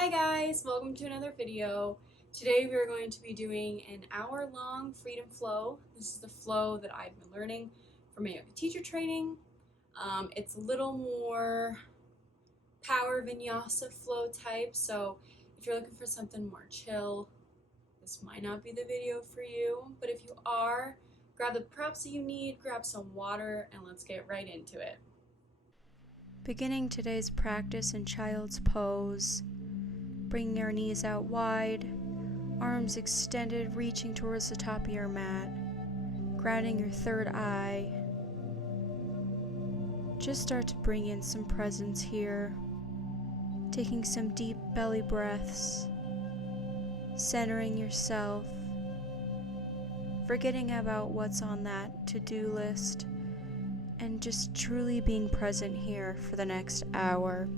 Hi guys, welcome to another video. Today we are going to be doing an hour-long freedom flow. This is the flow that I've been learning from my yoga teacher training. It's a little more power vinyasa flow type, so if you're looking for something more chill, this might not be the video for you. But if you are, grab the props that you need, grab some water, and let's get right into it. Beginning today's practice in child's pose, bringing your knees out wide, arms extended, reaching towards the top of your mat, grounding your third eye. Just start to bring in some presence here, taking some deep belly breaths, centering yourself, forgetting about what's on that to-do list, and just truly being present here for the next hour.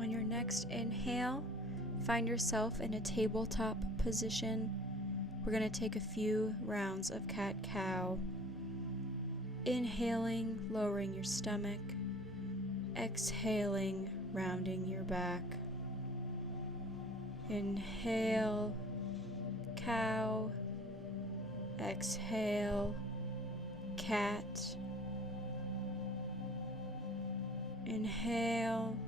On your next inhale, find yourself in a tabletop position. We're going to take a few rounds of cat-cow. Inhaling, lowering your stomach. Exhaling, rounding your back. Inhale, cow. Exhale, cat. Inhale.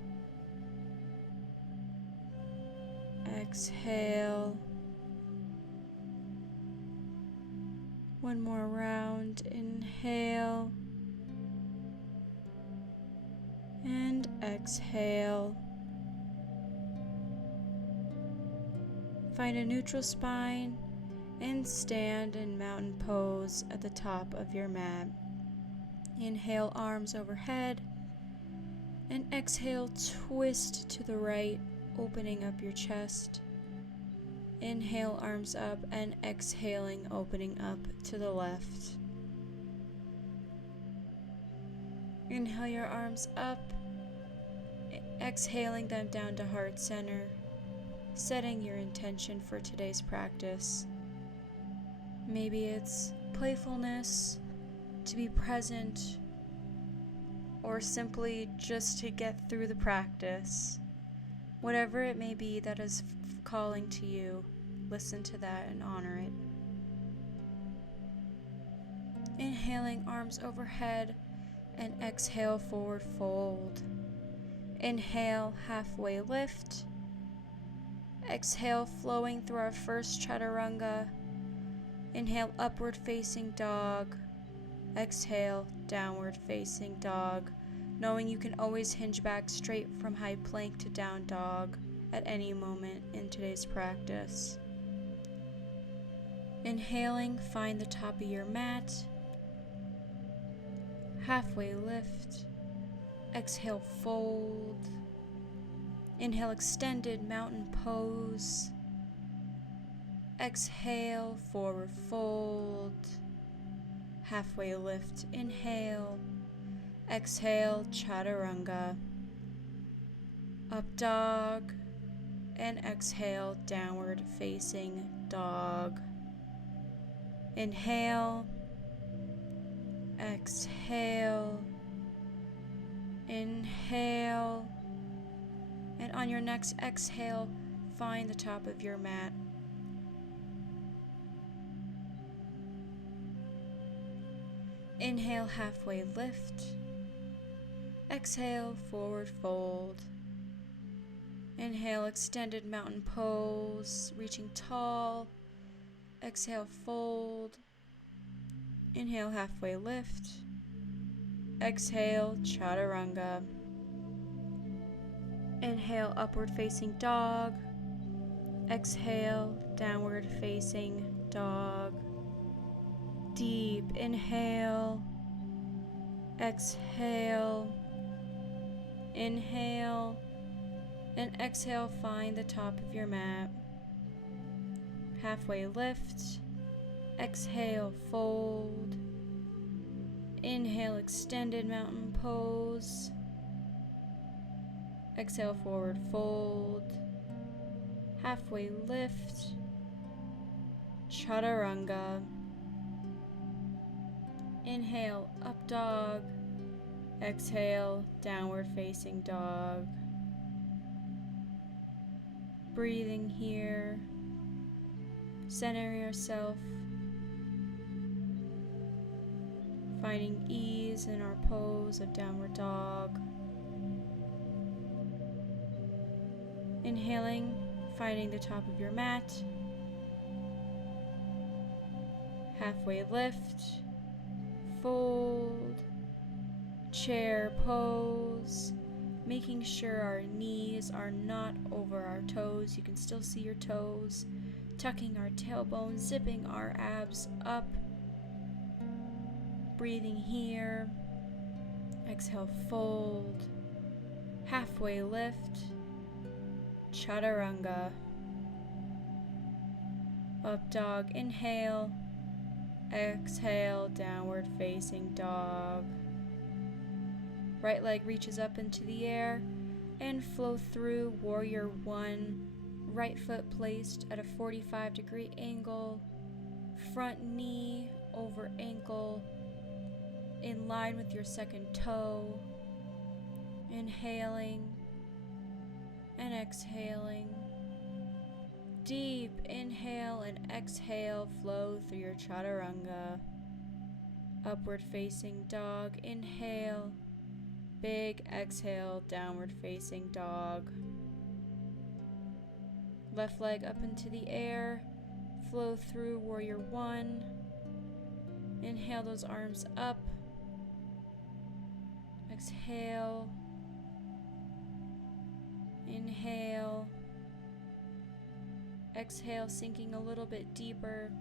Exhale. One more round. Inhale. And exhale. Find a neutral spine and stand in mountain pose at the top of your mat. Inhale, arms overhead, and exhale, twist to the right, opening up your chest. Inhale, arms up, and exhaling, opening up to the left. Inhale your arms up, exhaling them down to heart center, setting your intention for today's practice. Maybe it's playfulness, to be present, or simply just to get through the practice. Whatever it may be that is calling to you, listen to that and honor it. Inhaling, arms overhead, and exhale, forward fold. Inhale, halfway lift. Exhale, flowing through our first chaturanga. Inhale, upward facing dog. Exhale, downward facing dog, knowing you can always hinge back straight from high plank to down dog at any moment in today's practice. Inhaling, find the top of your mat. Halfway lift. Exhale, fold. Inhale, extended mountain pose. Exhale, forward fold. Halfway lift, inhale. Exhale, chaturanga. Up dog. And exhale, downward facing dog. Inhale. Exhale. Inhale. And on your next exhale, find the top of your mat. Inhale, halfway lift. Exhale, forward fold. Inhale, extended mountain pose, reaching tall. Exhale, fold. Inhale, halfway lift. Exhale, chaturanga. Inhale, upward facing dog. Exhale, downward facing dog. Deep inhale. Exhale. Inhale. And exhale, find the top of your mat. Halfway lift. Exhale, fold. Inhale, extended mountain pose. Exhale, forward fold. halfway lift, chaturanga. Inhale, up dog. Exhale, downward facing dog. Breathing here, center yourself, finding ease in our pose of downward dog. Inhaling, finding the top of your mat. Halfway lift, fold, chair pose, making sure our knees are not over our toes. You can still see your toes. Tucking our tailbone, zipping our abs up. Breathing here. Exhale, fold. Halfway lift. Chaturanga. Up dog, inhale. Exhale, downward facing dog. Right leg reaches up into the air and flow through warrior one. Right foot placed at a 45-degree angle. Front knee over ankle in line with your second toe. Inhaling and exhaling. Deep inhale and exhale, flow through your chaturanga. Upward facing dog, inhale. Big exhale, downward facing dog. Left leg up into the air, flow through warrior one. Inhale those arms up. Exhale. Inhale. Exhale, sinking a little bit deeper.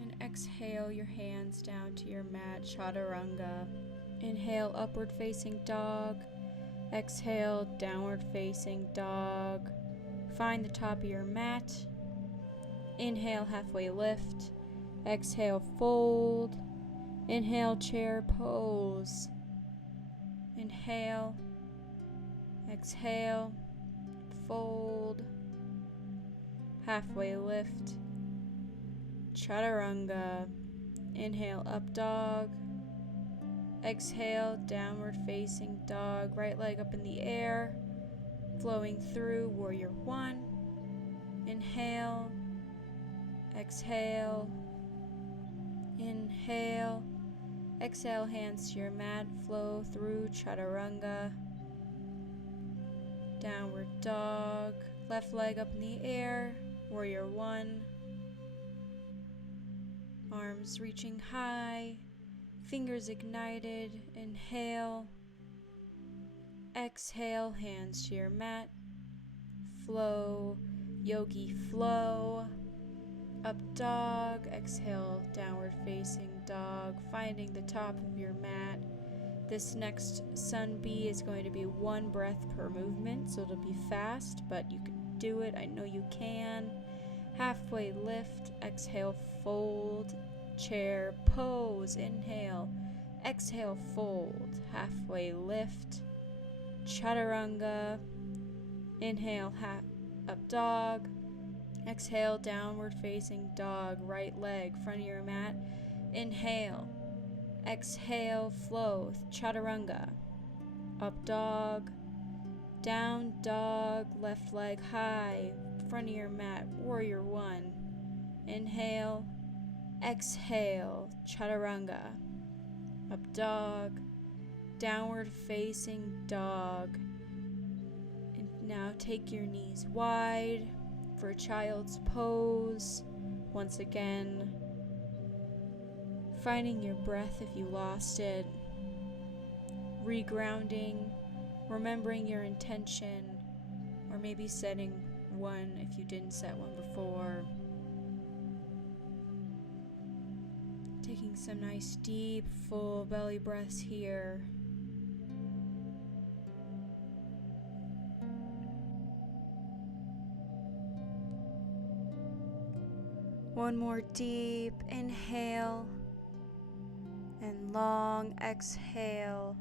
And exhale your hands down to your mat, chaturanga. Inhale, upward facing dog. Exhale, downward facing dog. Find the top of your mat. Inhale, halfway lift. Exhale, fold. Inhale, chair pose. Inhale. Exhale. Fold. Halfway lift. Chaturanga. Inhale, up dog. Exhale, downward facing dog. Right leg up in the air, flowing through warrior one. Inhale. Exhale. Inhale. Exhale, hands to your mat, flow through chaturanga. Downward dog. Left leg up in the air, warrior one. Arms reaching high, fingers ignited. Inhale. Exhale, hands to your mat. Flow, yogi flow. Up dog. Exhale, downward facing dog, finding the top of your mat. This next sun bee is going to be one breath per movement, so it'll be fast, but you can do it. I know you can. Halfway lift. Exhale, fold. Chair pose. Inhale. Exhale, fold. Halfway lift. Chaturanga. Inhale, up dog. Exhale, downward facing dog. Right leg, front of your mat. Inhale. Exhale, flow. Chaturanga. Up dog. Down dog. Left leg high, front of your mat. Warrior one. Inhale. Exhale, chaturanga. Up dog. Downward facing dog. And now take your knees wide for child's pose. Once again, finding your breath if you lost it. Regrounding, remembering your intention, or maybe setting one if you didn't set one before. Taking some nice deep, full belly breaths here. One more deep inhale and long exhale.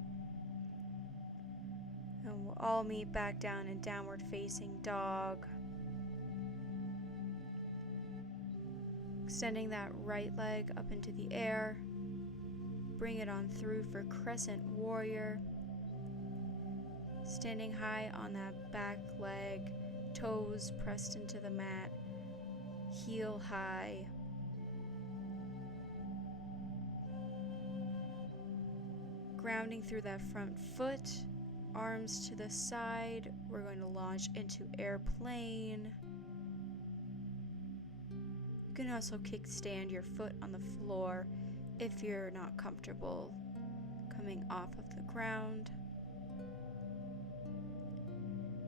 And we'll all meet back down in downward facing dog. Extending that right leg up into the air. Bring it on through for crescent warrior. Standing high on that back leg, toes pressed into the mat, heel high. Grounding through that front foot, arms to the side. We're going to launch into airplane. You can also kickstand your foot on the floor if you're not comfortable coming off of the ground.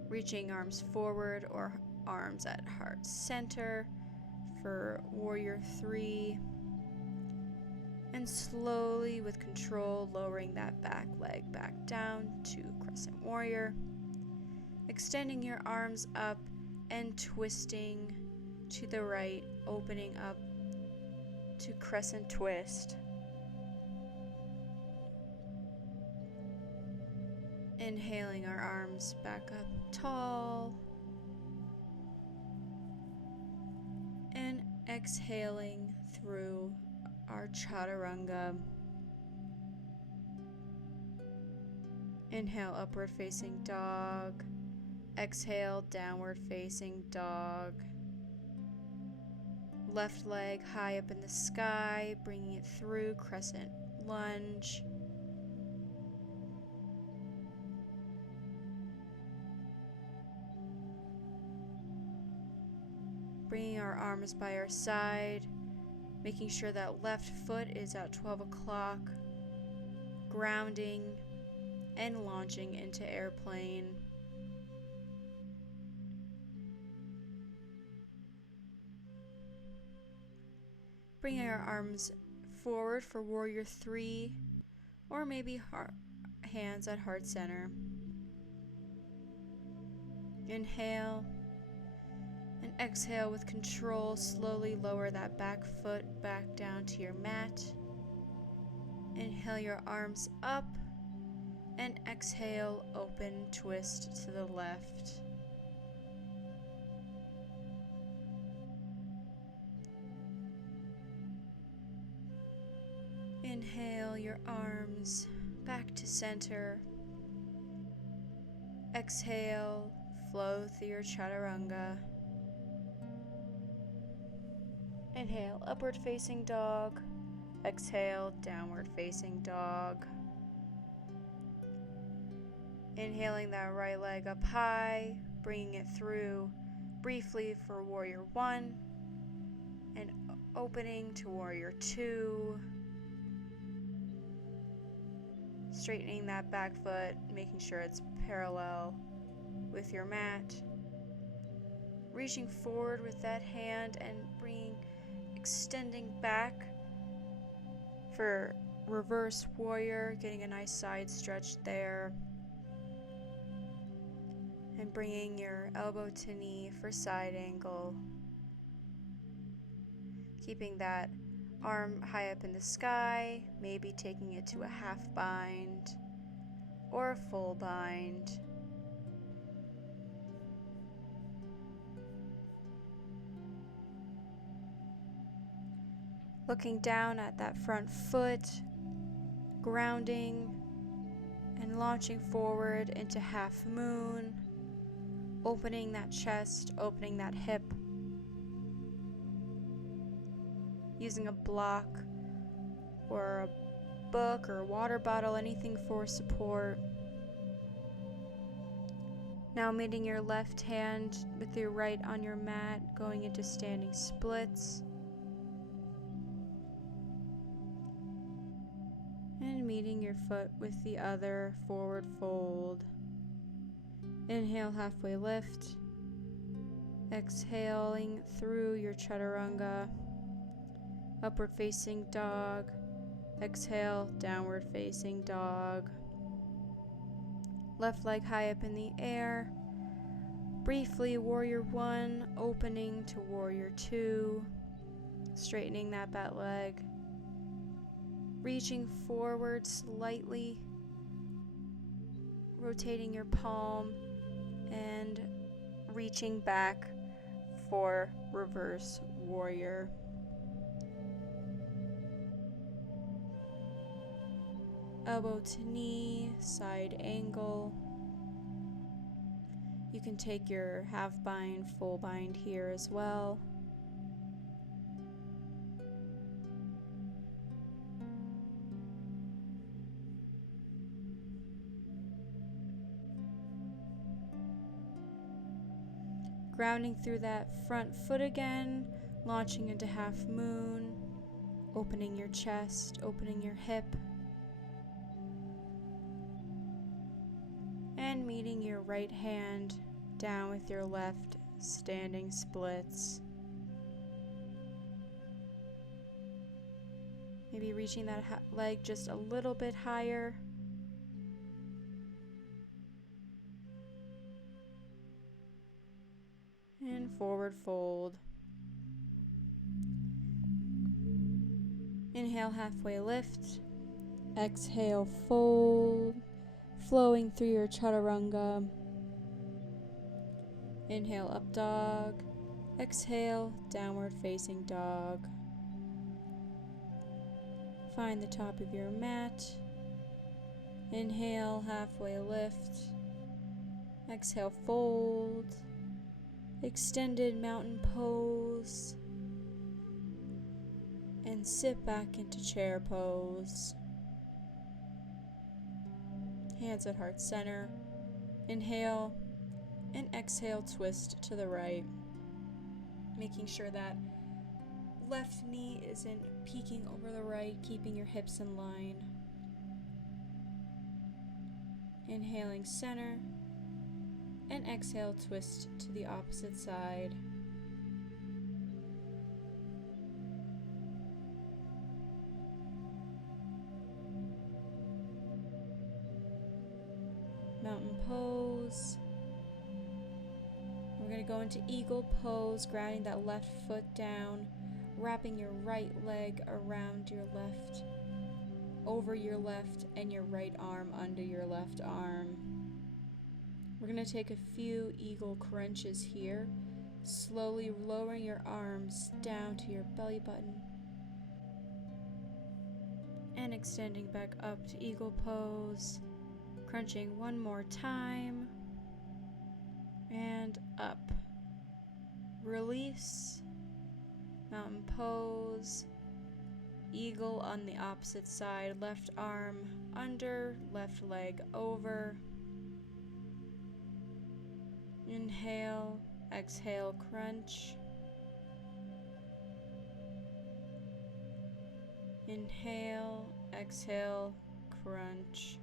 Reaching arms forward or arms at heart center for warrior 3. And slowly, with control, lowering that back leg back down to crescent warrior. Extending your arms up and twisting to the right, opening up to crescent twist. Inhaling our arms back up tall. And exhaling through our chaturanga. Inhale, upward facing dog. Exhale, downward facing dog. Left leg high up in the sky, bringing it through crescent lunge. Bringing our arms by our side, making sure that left foot is at 12 o'clock, grounding and launching into airplane. Bringing our arms forward for warrior 3, or maybe hands at heart center. Inhale. And exhale with control, slowly lower that back foot back down to your mat. Inhale your arms up and exhale, open twist to the left. Inhale your arms back to center. Exhale, flow through your chaturanga. Inhale, upward facing dog. Exhale, downward facing dog. Inhaling that right leg up high, bringing it through briefly for warrior 1, and opening to warrior 2. Straightening that back foot, making sure it's parallel with your mat. Reaching forward with that hand and extending back for reverse warrior, getting a nice side stretch there. And bringing your elbow to knee for side angle. Keeping that arm high up in the sky, maybe taking it to a half bind or a full bind. Looking down at that front foot, grounding and launching forward into half moon, opening that chest, opening that hip, using a block or a book or a water bottle, anything for support. Now meeting your left hand with your right on your mat, going into standing splits. And meeting your foot with the other, forward fold. Inhale, halfway lift. Exhaling through your chaturanga. Upward facing dog. Exhale, downward facing dog. Left leg high up in the air. Briefly, warrior 1, opening to warrior 2. Straightening that back leg. Reaching forward slightly. rotating your palm and reaching back for reverse warrior. Elbow to knee, side angle. You can take your half bind, full bind here as well. Grounding through that front foot again, launching into half moon, opening your chest, opening your hip, and meeting your right hand down with your left, standing splits. Maybe reaching that leg just a little bit higher. And forward fold. Inhale, halfway lift. Exhale, fold, flowing through your chaturanga. Inhale, up dog. Exhale, downward facing dog. Find the top of your mat. Inhale, halfway lift. Exhale, fold. Extended mountain pose. And sit back into chair pose. Hands at heart center. Inhale and exhale, twist to the right. Making sure that left knee isn't peeking over the right, keeping your hips in line. Inhaling center and exhale, twist to the opposite side. Mountain pose. We're going to go into eagle pose, grounding that left foot down, wrapping your right leg around your left, over your left, and your right arm under your left arm. We're going to take a few eagle crunches here, slowly lowering your arms down to your belly button and extending back up to eagle pose. Crunching one more time, and up. Release, mountain pose, eagle on the opposite side, left arm under, left leg over. Inhale, exhale, crunch. Inhale, exhale, crunch.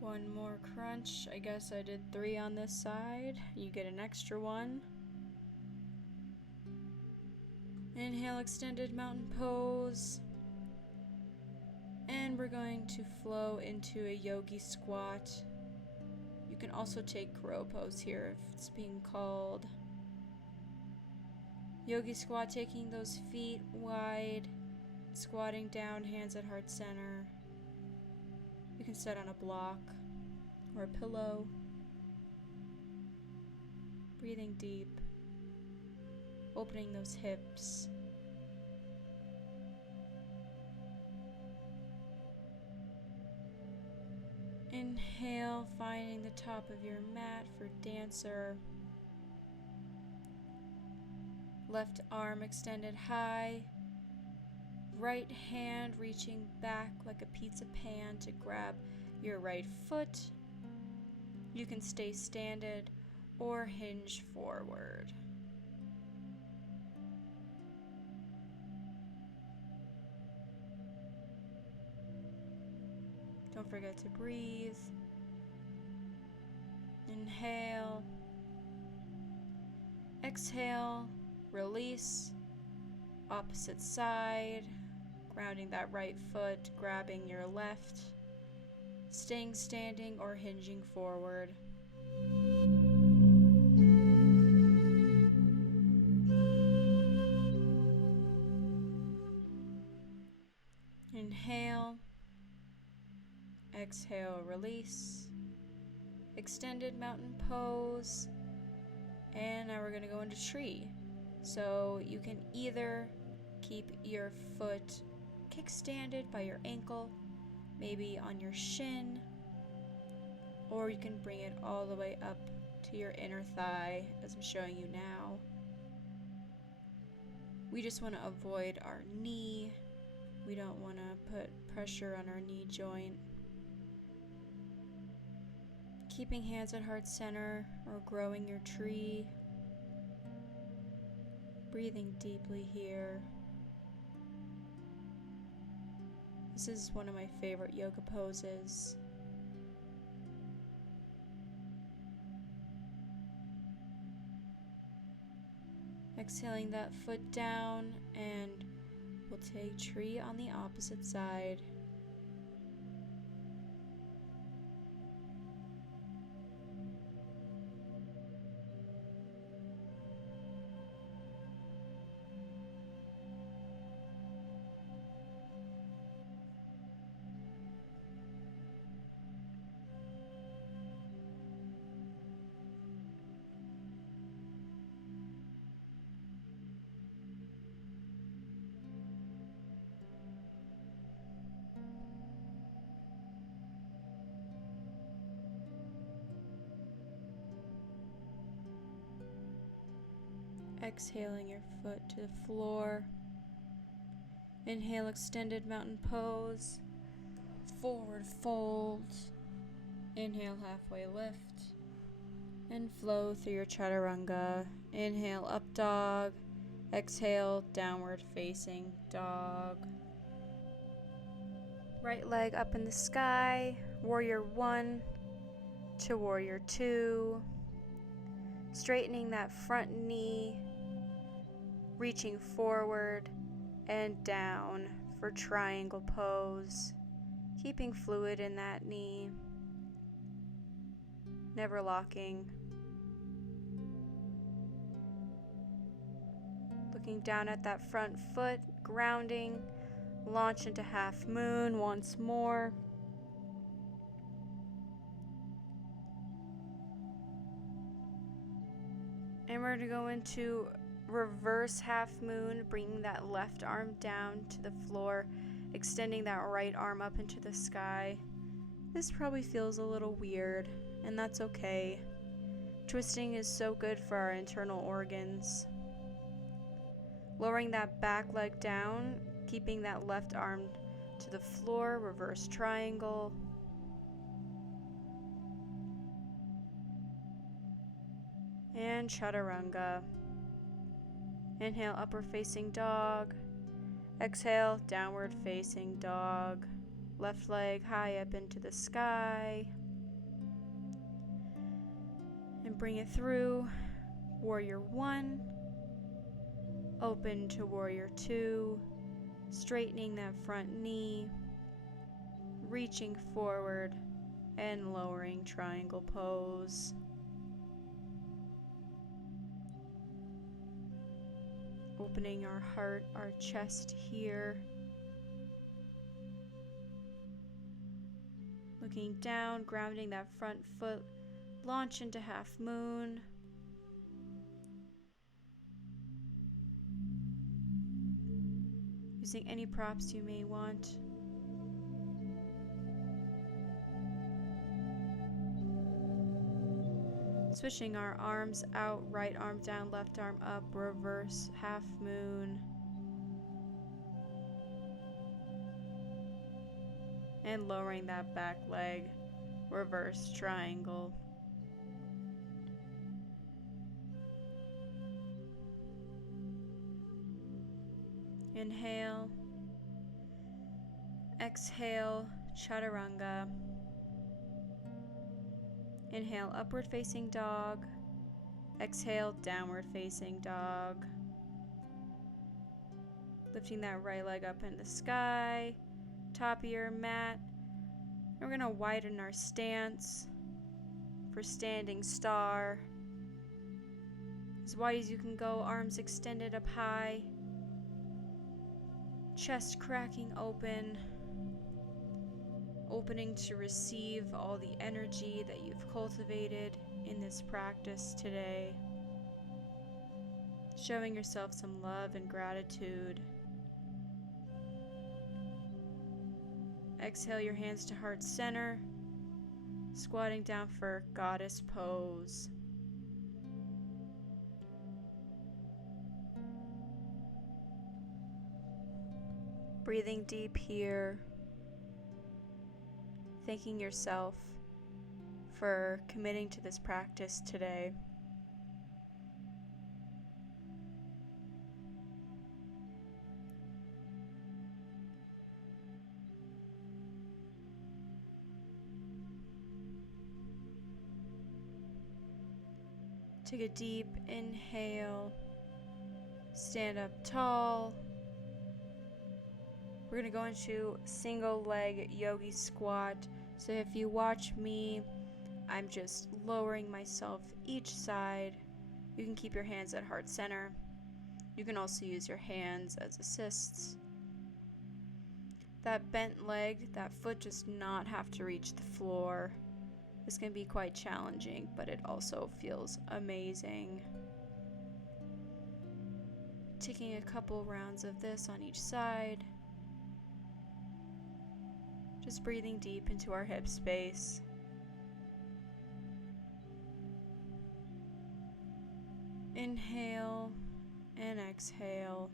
One more crunch. I guess I did 3 on this side. You get an extra one. Inhale, extended mountain pose. And we're going to flow into a yogi squat. You can also take crow pose here if it's being called. Yogi squat, taking those feet wide, squatting down, hands at heart center. You can sit on a block or a pillow. Breathing deep, opening those hips. Inhale, finding the top of your mat for dancer. Left arm extended high. Right hand reaching back like a pizza pan to grab your right foot. You can stay standing or hinge forward. Don't forget to breathe. Inhale. Exhale. Release. Opposite side. Grounding that right foot, grabbing your left. Staying standing or hinging forward. Inhale. Exhale, release. Extended mountain pose. And now we're going to go into tree. So you can either keep your foot kickstanded by your ankle, maybe on your shin, or you can bring it all the way up to your inner thigh as I'm showing you now. We just want to avoid our knee. We don't want to put pressure on our knee joint. Keeping hands at heart center or growing your tree. Breathing deeply here. This is one of my favorite yoga poses. Exhaling that foot down, and we'll take tree on the opposite side. Exhaling your foot to the floor. Inhale, extended mountain pose. Forward fold. Inhale, halfway lift. And flow through your chaturanga. Inhale, up dog. Exhale, downward facing dog. Right leg up in the sky. Warrior 1 to warrior 2. Straightening that front knee. Reaching forward and down for triangle pose. Keeping fluid in that knee. Never locking. Looking down at that front foot, grounding. Launch into half moon once more. And we're going to go into reverse half moon, bringing that left arm down to the floor, extending that right arm up into the sky. This probably feels a little weird, and that's okay. Twisting is so good for our internal organs. Lowering that back leg down, keeping that left arm to the floor, reverse triangle. And chaturanga. Inhale, upward facing dog. Exhale, downward facing dog. Left leg high up into the sky. And bring it through. Warrior 1. Open to warrior 2. Straightening that front knee. Reaching forward and lowering triangle pose. Opening our heart, our chest here. Looking down, grounding that front foot. Launch into half moon. Using any props you may want. Switching our arms out, right arm down, left arm up, reverse half moon. And lowering that back leg, reverse triangle. Inhale. Exhale, chaturanga. Inhale, upward facing dog. Exhale, downward facing dog. Lifting that right leg up in the sky, top of your mat. We're going to widen our stance for standing star. As wide as you can go, arms extended up high. chest cracking open, opening to receive all the energy that you've cultivated in this practice today, showing yourself some love and gratitude. Exhale your hands to heart center, squatting down for goddess pose. Breathing deep here, thanking yourself for committing to this practice today. Take a deep inhale, stand up tall. We're going to go into single leg yogi squat. So if you watch me, I'm just lowering myself each side. You can keep your hands at heart center. You can also use your hands as assists. That bent leg, that foot does not have to reach the floor. This can be quite challenging, but it also feels amazing. Taking a couple rounds of this on each side. Just breathing deep into our hip space. Inhale and exhale.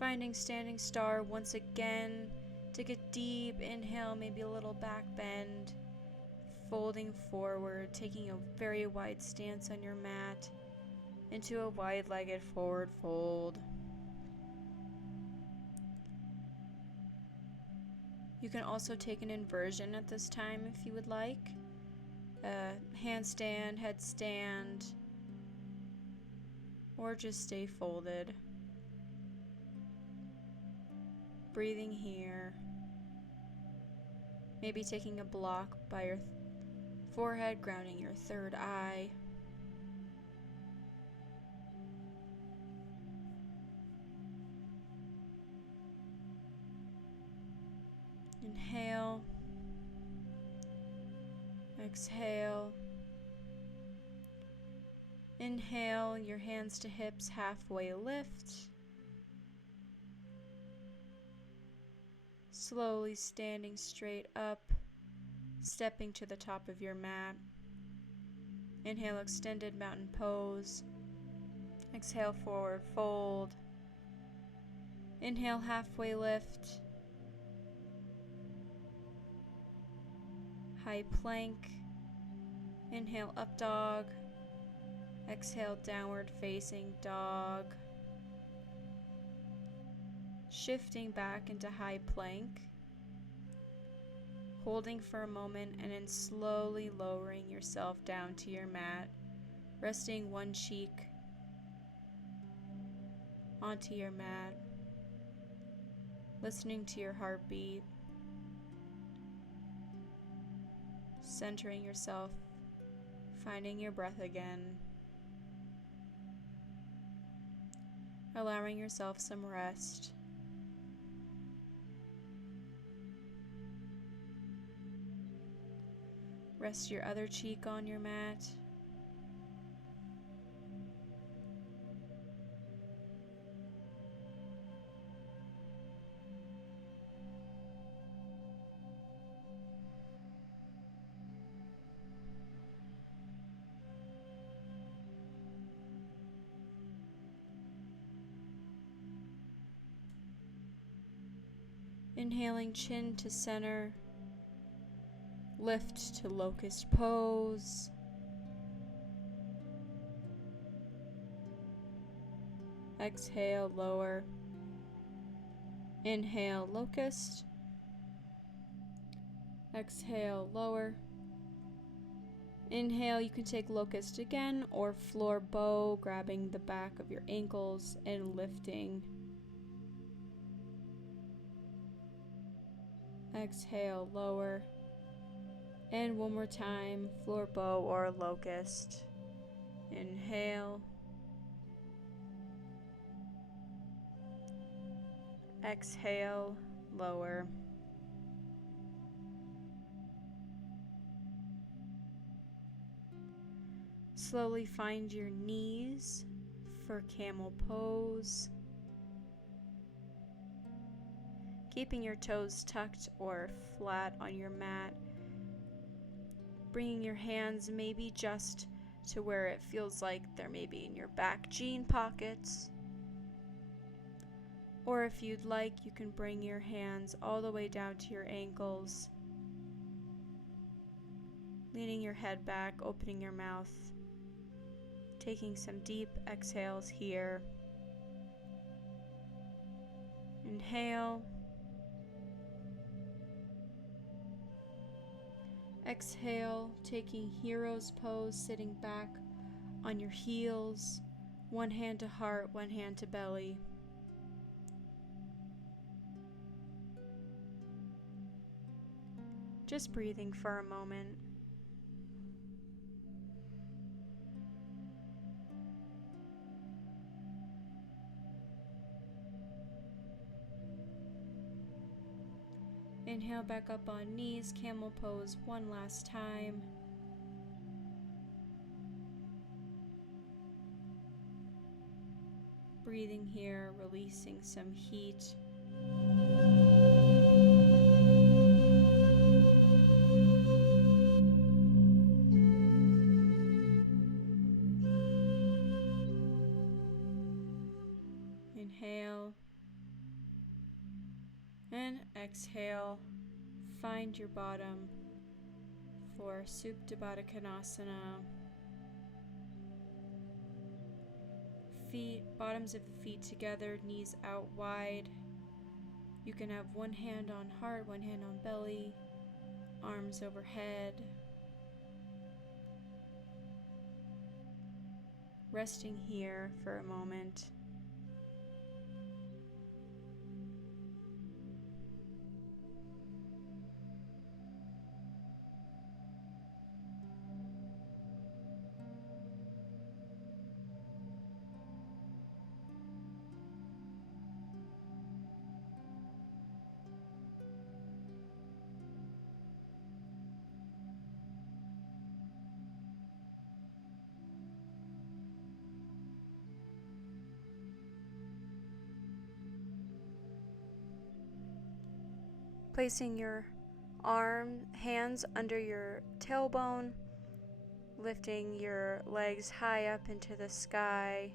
Finding standing star once again. Take a deep inhale, maybe a little back bend. Folding forward, taking a very wide stance on your mat into a wide-legged forward fold. You can also take an inversion at this time if you would like. Handstand, headstand, or just stay folded. Breathing here. Maybe taking a block by your forehead, grounding your third eye. Inhale. Exhale. Inhale, your hands to hips, halfway lift. Slowly standing straight up, stepping to the top of your mat. Inhale, extended mountain pose. Exhale, forward fold. Inhale, halfway lift. High plank. Inhale, up dog. Exhale, downward facing dog. Shifting back into high plank. Holding for a moment and then slowly lowering yourself down to your mat. Resting one cheek onto your mat. Listening to your heartbeat. Centering yourself. Finding your breath again. Allowing yourself some rest. Rest your other cheek on your mat. Inhaling chin to center. Lift to locust pose. Exhale, lower. Inhale, locust. Exhale, lower. Inhale, you can take locust again or floor bow, grabbing the back of your ankles and lifting. Exhale, lower. And one more time, floor bow or locust. Inhale. Exhale, lower. Slowly find your knees for camel pose. Keeping your toes tucked or flat on your mat. Bringing your hands maybe just to where it feels like they're maybe in your back jean pockets. Or if you'd like, you can bring your hands all the way down to your ankles. Leaning your head back, opening your mouth. Taking some deep exhales here. Inhale. Exhale, taking hero's pose, sitting back on your heels, one hand to heart, one hand to belly. Just breathing for a moment. Inhale back up on knees, camel pose one last time. Breathing here, releasing some heat. Inhale and exhale. Find your bottom for Supta Baddha Konasana. Feet, bottoms of the feet together, knees out wide. You can have one hand on heart, one hand on belly, arms overhead. Resting here for a moment. Placing your hands under your tailbone, lifting your legs high up into the sky,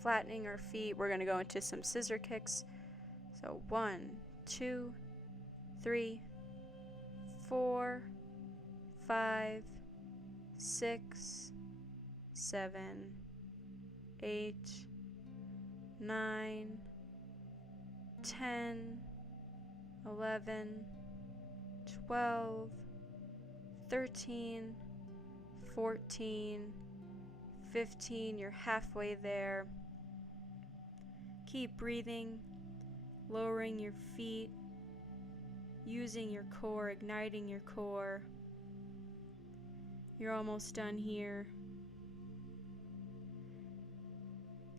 flattening our feet. We're going to go into some scissor kicks. So 1, 2, 3, 4, 5, 6, 7, 8, 9, 10, 11, 12, 13, 14, 15. You're halfway there. Keep breathing, lowering your feet, using your core, igniting your core. You're almost done here.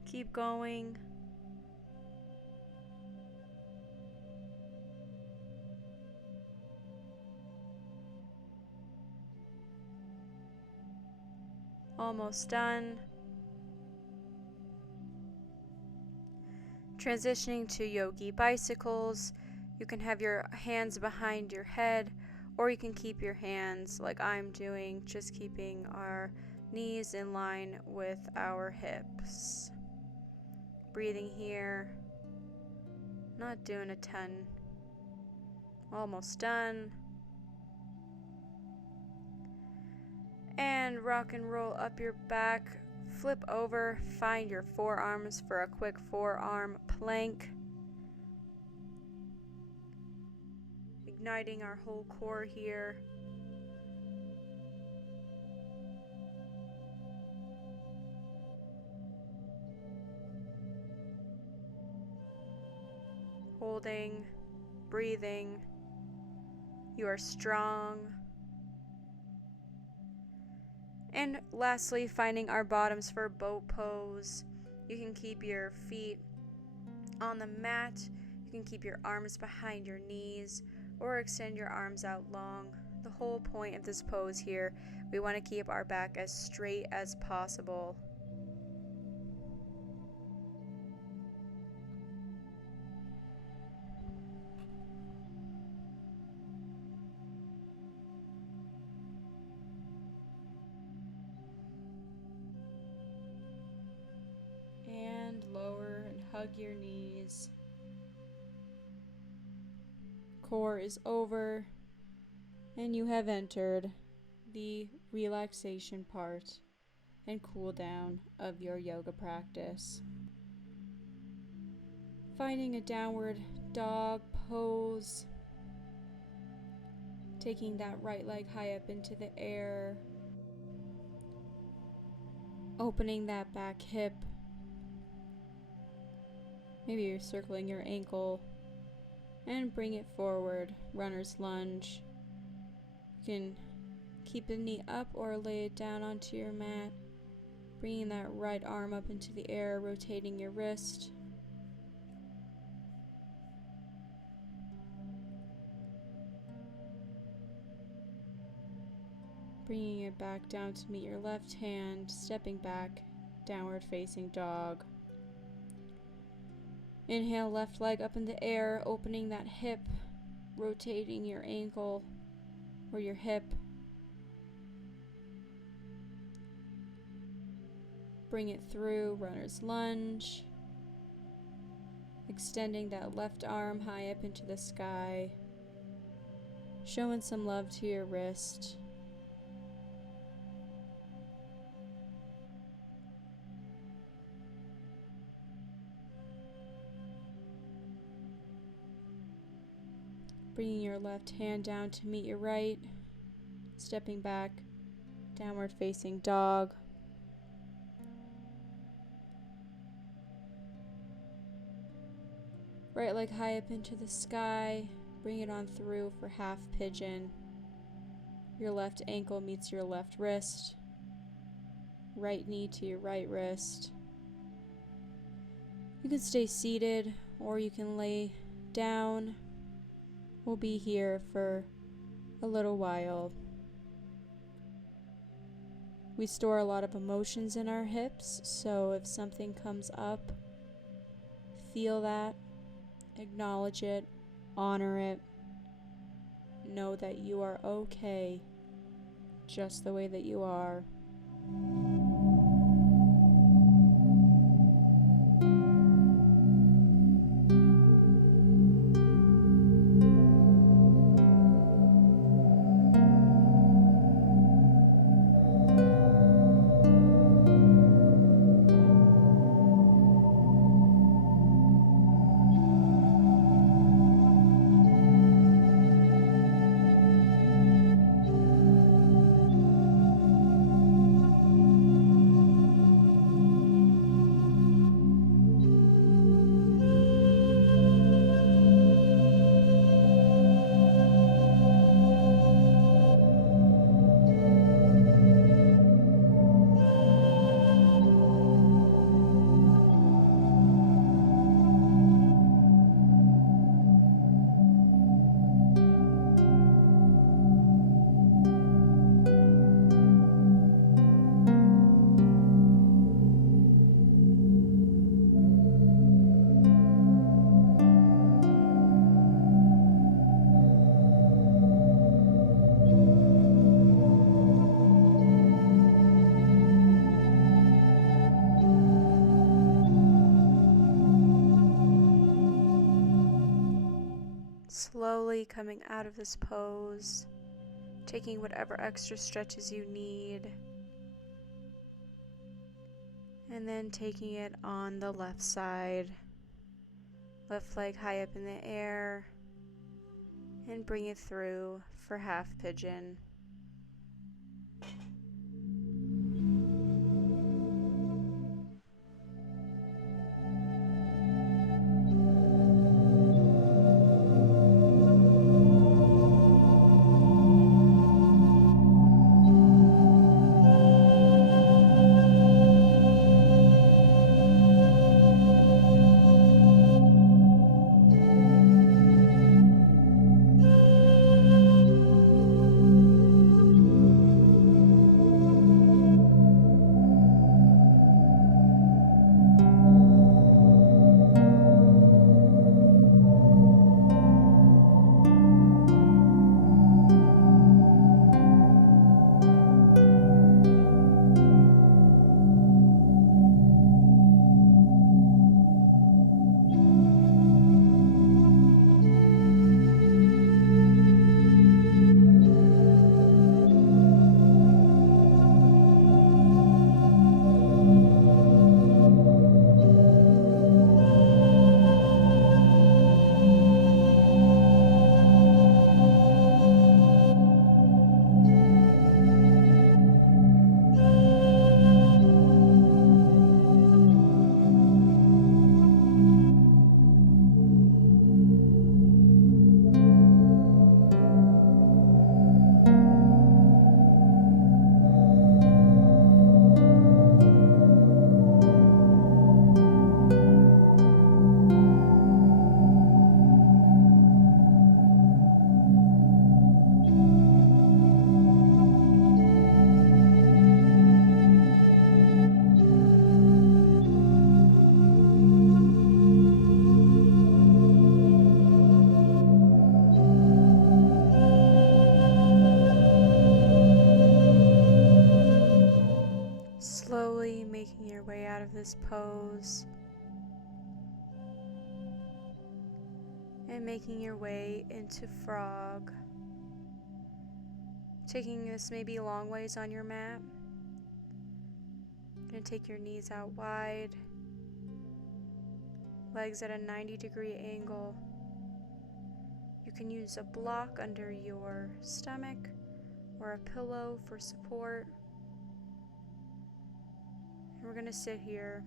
Keep going. Almost done. Transitioning to yogi bicycles. You can have your hands behind your head, or you can keep your hands like I'm doing, just keeping our knees in line with our hips. Breathing here. Not doing a ton. Almost done. And rock and roll up your back. Flip over. Find your forearms for a quick forearm plank. Igniting our whole core here. Holding, breathing. You are strong. And lastly, finding our bottoms for boat pose. You can keep your feet on the mat. You can keep your arms behind your knees or extend your arms out long. The whole point of this pose here, we want to keep our back as straight as possible. And lower and hug your knees. Core is over, and you have entered the relaxation part and cool down of your yoga practice. Finding a downward dog pose, taking that right leg high up into the air, opening that back hip. Maybe you're circling your ankle and bring it forward, runner's lunge. You can keep the knee up or lay it down onto your mat, bringing that right arm up into the air, rotating your wrist. Bringing it back down to meet your left hand, stepping back, downward facing dog. Inhale, left leg up in the air, opening that hip, rotating your ankle or your hip. Bring it through, runner's lunge. Extending that left arm high up into the sky. Showing some love to your wrist. Bringing your left hand down to meet your right, stepping back, downward facing dog. Right leg high up into the sky, bring it on through for half pigeon. Your left ankle meets your left wrist, right knee to your right wrist. You can stay seated or you can lay down. We'll be here for a little while. We store a lot of emotions in our hips, so if something comes up, feel that, acknowledge it, honor it. Know that you are okay, just the way that you are. Slowly coming out of this pose, taking whatever extra stretches you need, and then taking it on the left side. Left leg high up in the air, and bring it through for half pigeon. of this pose and making your way into frog. Taking this maybe long ways on your mat. Gonna take your knees out wide, legs at a 90-degree angle. You can use a block under your stomach or a pillow for support. And we're gonna sit here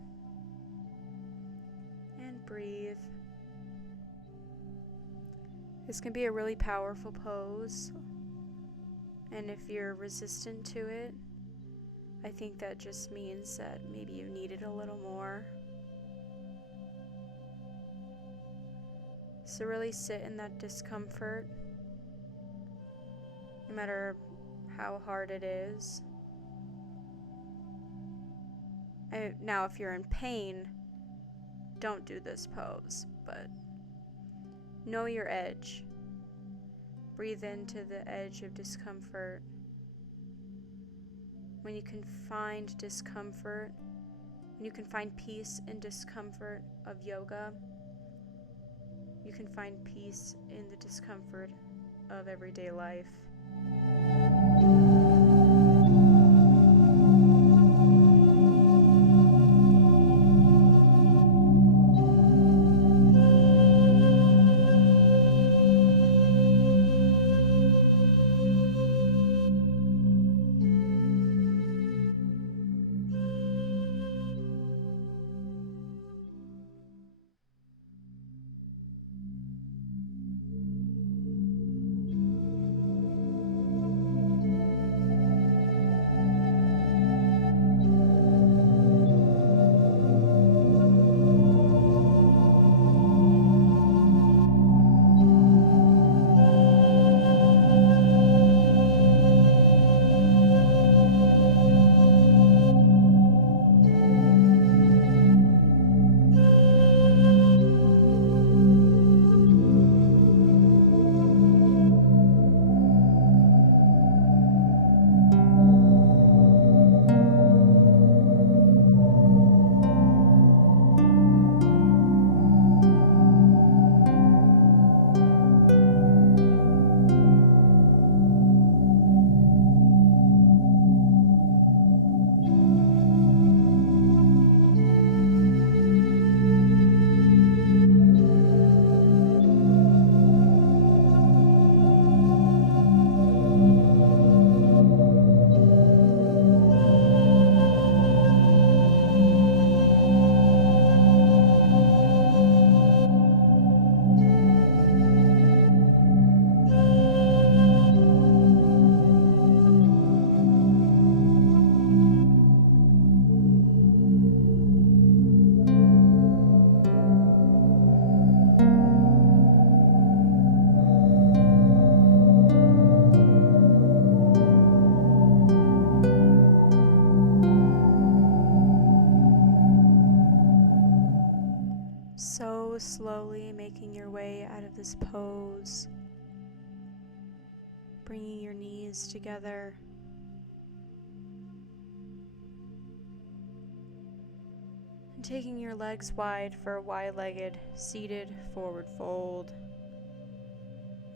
and breathe. This can be a really powerful pose, and if you're resistant to it, I think that just means that maybe you need it a little more. So really sit in that discomfort, no matter how hard it is. Now, if you're in pain, don't do this pose, but know your edge. Breathe into the edge of discomfort. When you can find discomfort, when you can find peace in discomfort of yoga, you can find peace in the discomfort of everyday life. So slowly making your way out of this pose, bringing your knees together, and taking your legs wide for a wide-legged seated forward fold.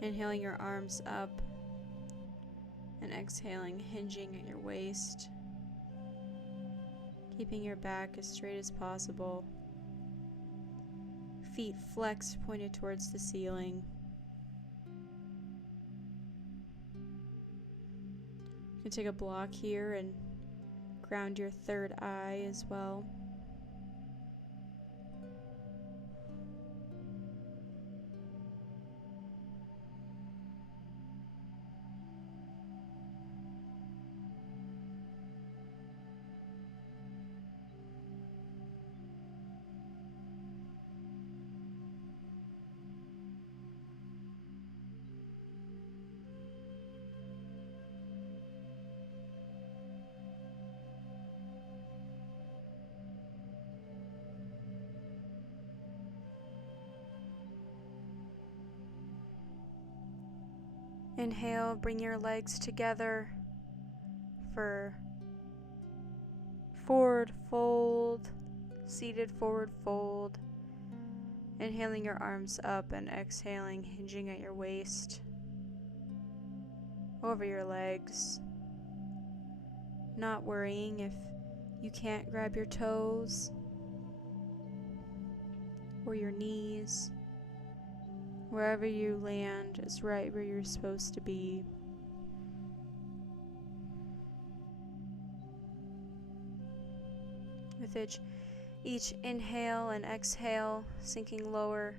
Inhaling your arms up and exhaling, hinging at your waist, keeping your back as straight as possible. Feet flexed, pointed towards the ceiling. You can take a block here and ground your third eye as well. Inhale, bring your legs together for forward fold. seated forward fold. Inhaling your arms up and exhaling, hinging at your waist, over your legs. Not worrying if you can't grab your toes or your knees. Wherever you land is right where you're supposed to be. With each inhale and exhale, sinking lower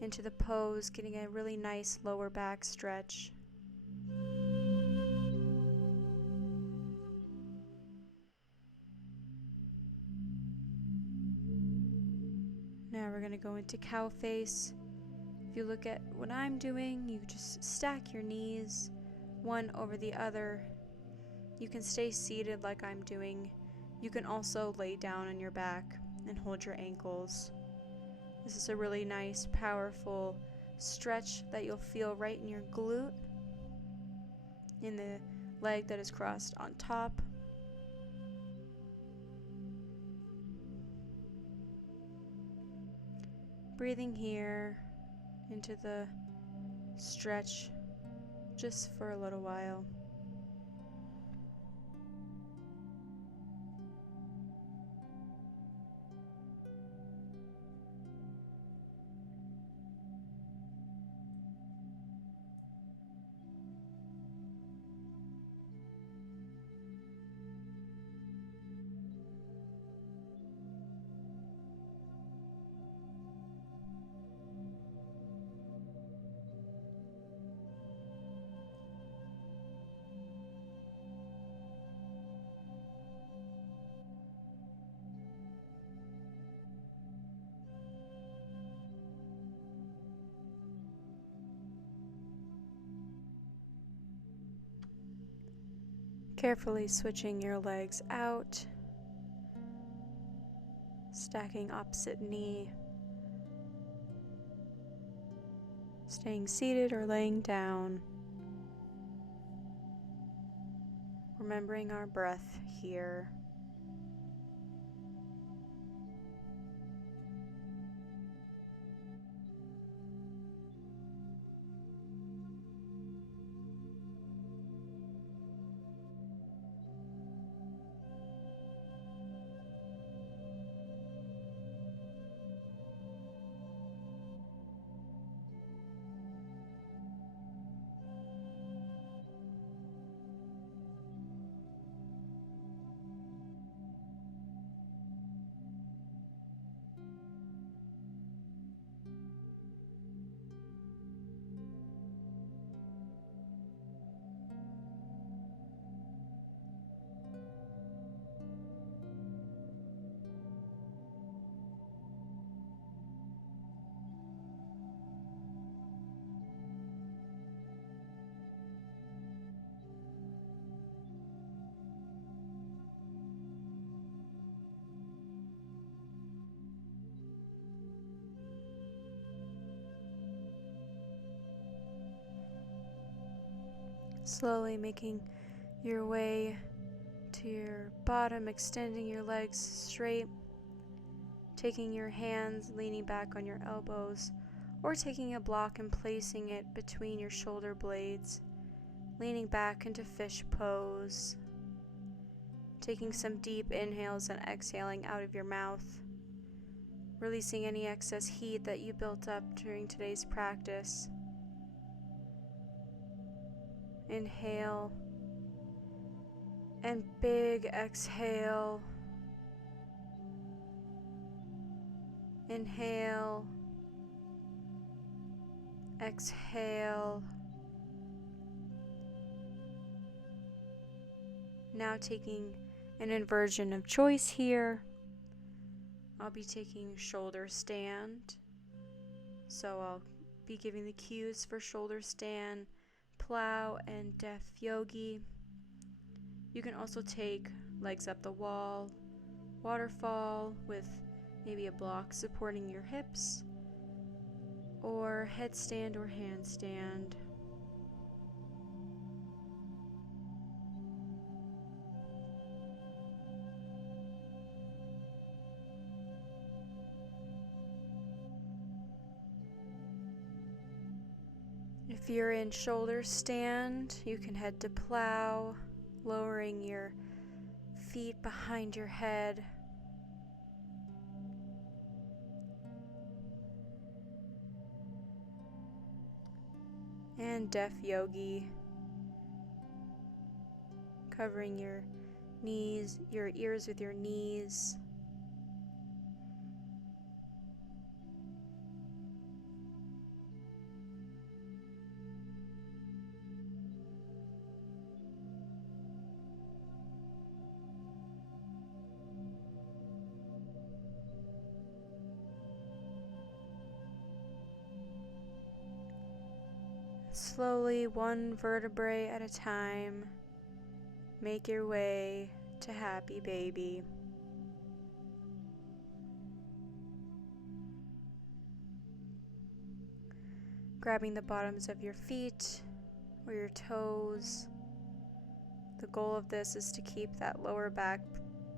into the pose, getting a really nice lower back stretch. Now we're going to go into cow face. If you look at what I'm doing, you just stack your knees one over the other. You can stay seated like I'm doing. You can also lay down on your back and hold your ankles. This is a really nice, powerful stretch that you'll feel right in your glute, in the leg that is crossed on top. Breathing here into the stretch just for a little while. Carefully switching your legs out, stacking opposite knee, staying seated or laying down, remembering our breath here. Slowly making your way to your bottom, extending your legs straight, taking your hands, leaning back on your elbows, or taking a block and placing it between your shoulder blades, leaning back into fish pose, taking some deep inhales and exhaling out of your mouth, releasing any excess heat that you built up during today's practice. Inhale and big exhale. Inhale, exhale. Now taking an inversion of choice here. I'll be taking shoulder stand. So I'll be giving the cues for shoulder stand, plow, and deaf yogi. You can also take legs up the wall, waterfall with maybe a block supporting your hips, or headstand or handstand. If you're in shoulder stand, you can head to plow, lowering your feet behind your head. And deaf yogi, covering your knees, your ears with your knees. Slowly, one vertebrae at a time, make your way to happy baby. Grabbing the bottoms of your feet or your toes. The goal of this is to keep that lower back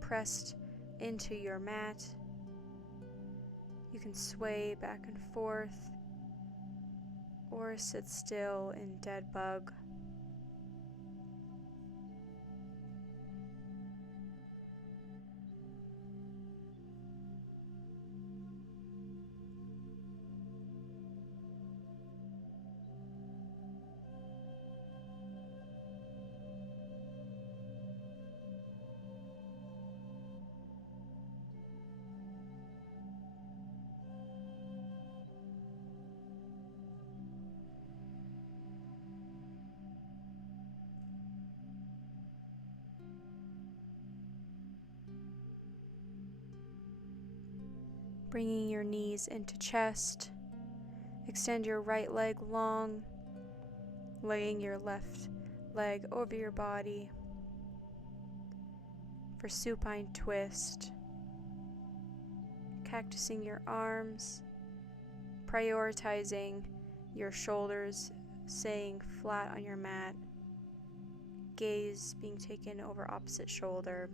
pressed into your mat. You can sway back and forth or sit still in dead bug. Bringing your knees into chest. Extend your right leg long, laying your left leg over your body for supine twist. Cactusing your arms, prioritizing your shoulders staying flat on your mat, gaze being taken over opposite shoulder.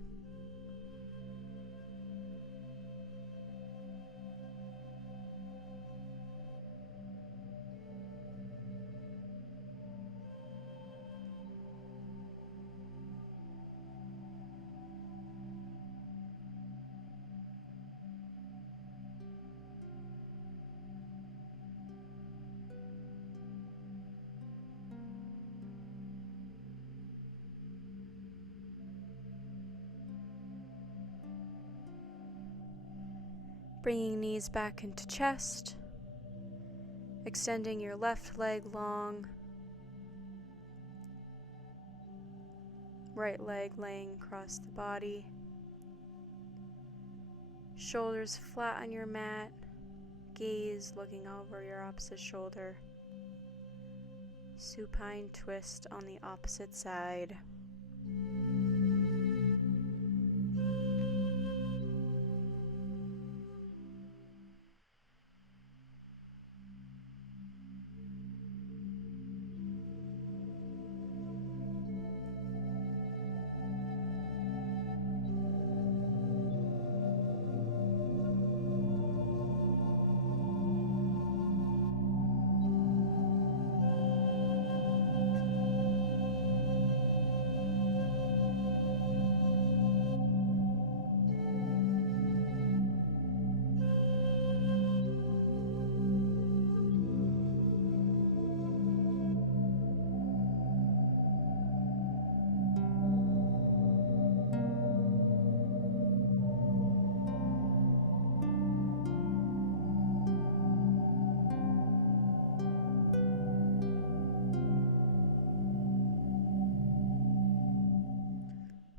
Bringing knees back into chest, extending your left leg long, right leg laying across the body, shoulders flat on your mat, gaze looking over your opposite shoulder, supine twist on the opposite side.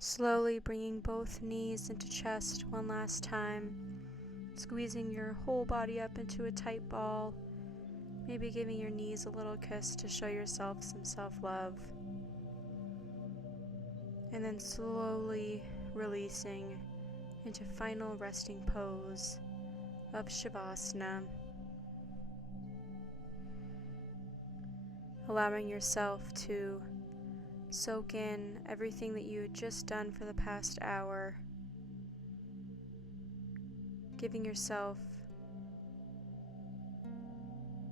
Slowly bringing both knees into chest one last time, squeezing your whole body up into a tight ball, maybe giving your knees a little kiss to show yourself some self-love, and then slowly releasing into final resting pose of Shavasana, allowing yourself to soak in everything that you had just done for the past hour, giving yourself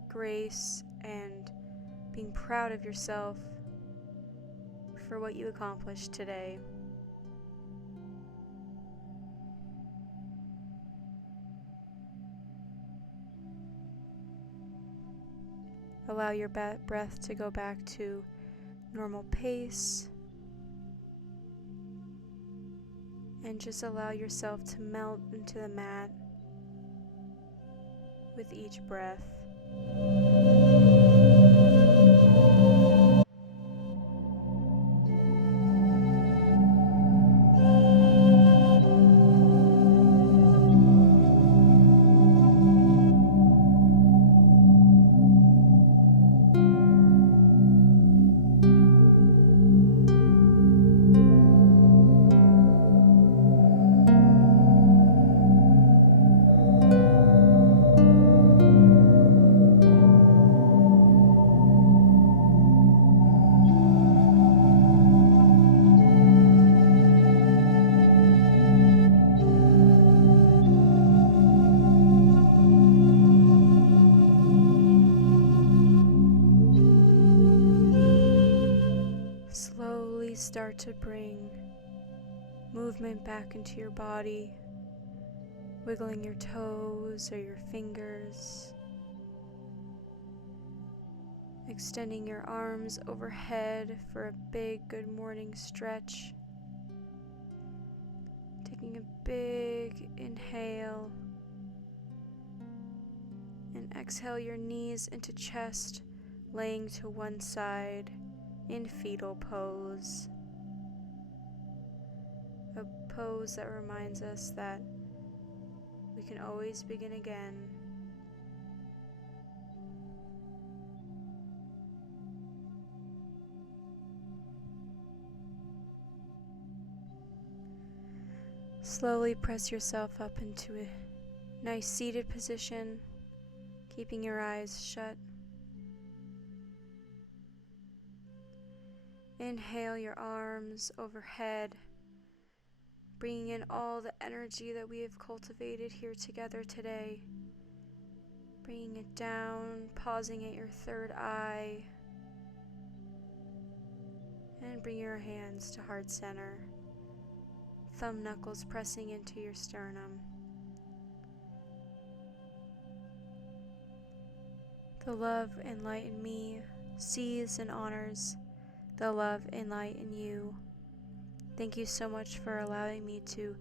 grace and being proud of yourself for what you accomplished today. Allow your breath to go back to normal pace, and just allow yourself to melt into the mat with each breath. Slowly start to bring movement back into your body, wiggling your toes or your fingers, extending your arms overhead for a big good morning stretch, taking a big inhale, and exhale your knees into chest, laying to one side in fetal pose. A pose that reminds us that we can always begin again. Slowly press yourself up into a nice seated position, keeping your eyes shut. Inhale your arms overhead, bringing in all the energy that we have cultivated here together today. Bringing it down, pausing at your third eye, and bring your hands to heart center. Thumb knuckles pressing into your sternum. The love and light in me sees and honors the love and light in you. Thank you so much for allowing me to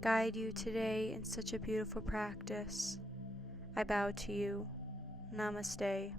guide you today in such a beautiful practice. I bow to you. Namaste.